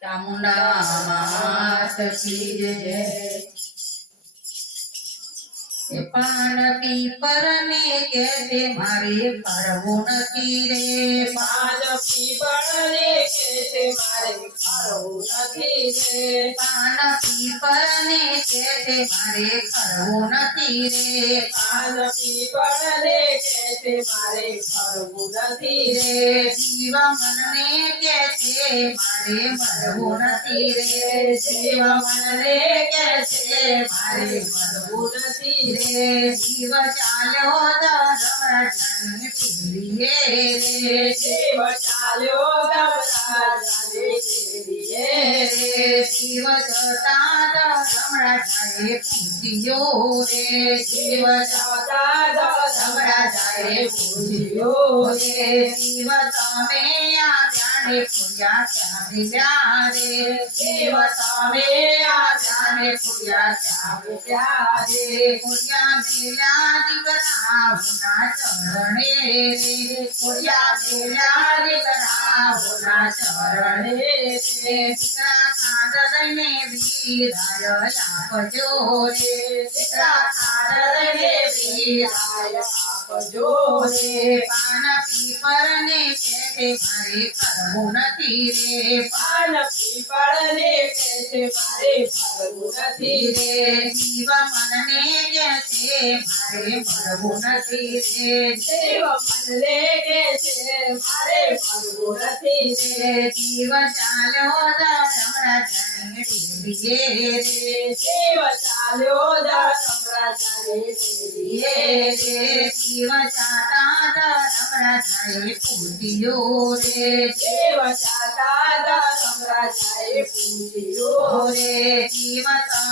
ચામુંડા માત કી જય. એ પાન પીપર ને કે છે મારે ફરવું નથી રે પાન પીપળને કે છે મારે ફરવું નથી રે પાન પીપર ને કે છે મારે ફરવું નથી રે પાન પીપળને કે છે મારે ફરવું નથી રે રે જીવ મનને કે છે મારે મરવું નથી રે જીવ મનને કે છે મારે ફરવું નથી રે रे शिव चालोदरजन प्रिय रे शिव चालोदरजन प्रिय रे शिव चतादरमरजन पूजियो रे शिव चतादरमरजन पूजियो रे शिव तमेया जाने पुरिया चाहे प्यारे देवता में आ जाने पुरिया चाहे प्यारे पुरिया मेला दिगना होना चरणे रे पुरिया मेला दिगना होना चरणे रे चित्रा खादर में भी धाय आप जोरे चित्रा खादर में આપજો રે પાન પીપરને કે મારે કરવું નથી રે. પાન પીપળને કે છે મારે નથી રે. જીવ મનને કે છે મારે મરવું નથી રે. જીવ મનને કે શિવ ચાલ્યો દમરા ચાલે શિવ ચાલ્યો દમરા પૂજ્યો રે શિવ ચાતા દમરા પૂજ્યો રે શિવ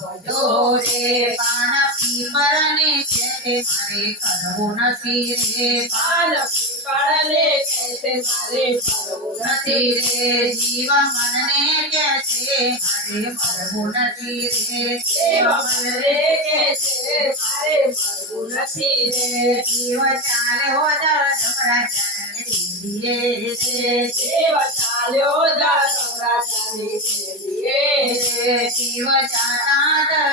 ડોરે પાના પીપળને છે તે મારે કરવું પાલ પીપળને છે મારે મરવું ધર્મરા ચાલ્યો ધમરાજાની પેલીએ રે જીવ જાતા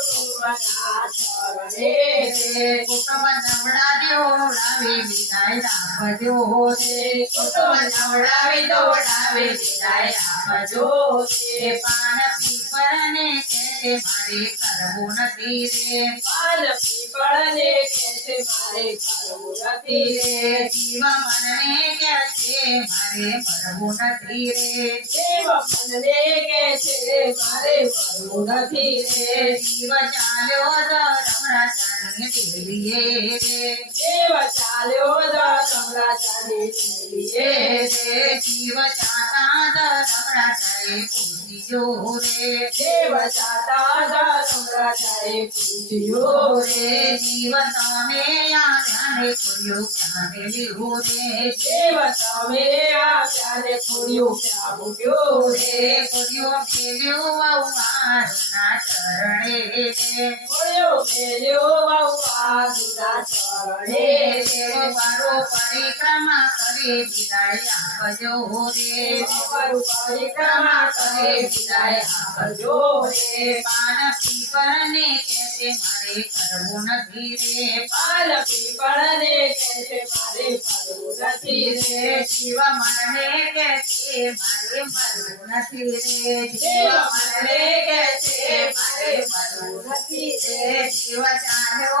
કુટુંબના ચરણે રે કુટુંબ નવડા દેવડાવે વિદાય આપજો રે કુટુંબ નવડાવી દોડાવે વિદાય આપજો એ પાન પીપરને કે તે મારે કરવું નથી રે પાન પીપળને કે છે મારે કરવું નથી રે જીવ મનને कैसे मारे पड़ो धीरे देव मनवे कैसे मारे पड़ो धीरे जीव चालो हमरा चरण के लिए देव चालो हमरा चरण के लिए जीव चाता हमरा चाहे पूरी जोरे देव चाता રાજાએ પૂજ્યો રે જીવ તમે આજાને પૂર્યો ક્યારે લીધો રે જીવ તમે આજાને પૂર્યો ક્યાં ભૂલ્યો રે અવમારના ચરણે રે ખોલ્યો મેલ્યો વાવાદુના ચરણે દેવ વારો પરિક્રમા કરે વિદાય આપજો રે અમારું પરિક્રમા કરે વિદાય આપજો રે પાન પીપરને કે તે મારે કરવું નથી રે પાલ પીપળને કે છે મારે ફરવું નથી રે રે જીવ મનને કે છે મારે મરવું નથી રે જીવ મને કે છે મારે મનોરથી છે જીવ ચાલ્યો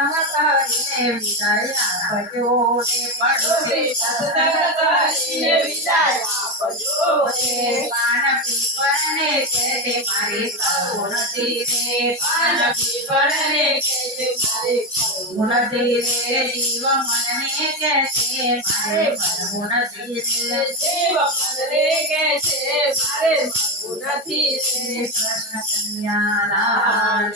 सहकारिणे विजया पजोरे पड़ोरे सहकारिणे विजया पजोरे पान पीपणे कहते मारे करुण मारे करुण तीरे जीव मनने कहते मारे मरुण तीरे जीव मनने कहते मारे मरुण तीरे कृष्ण कन्या लाल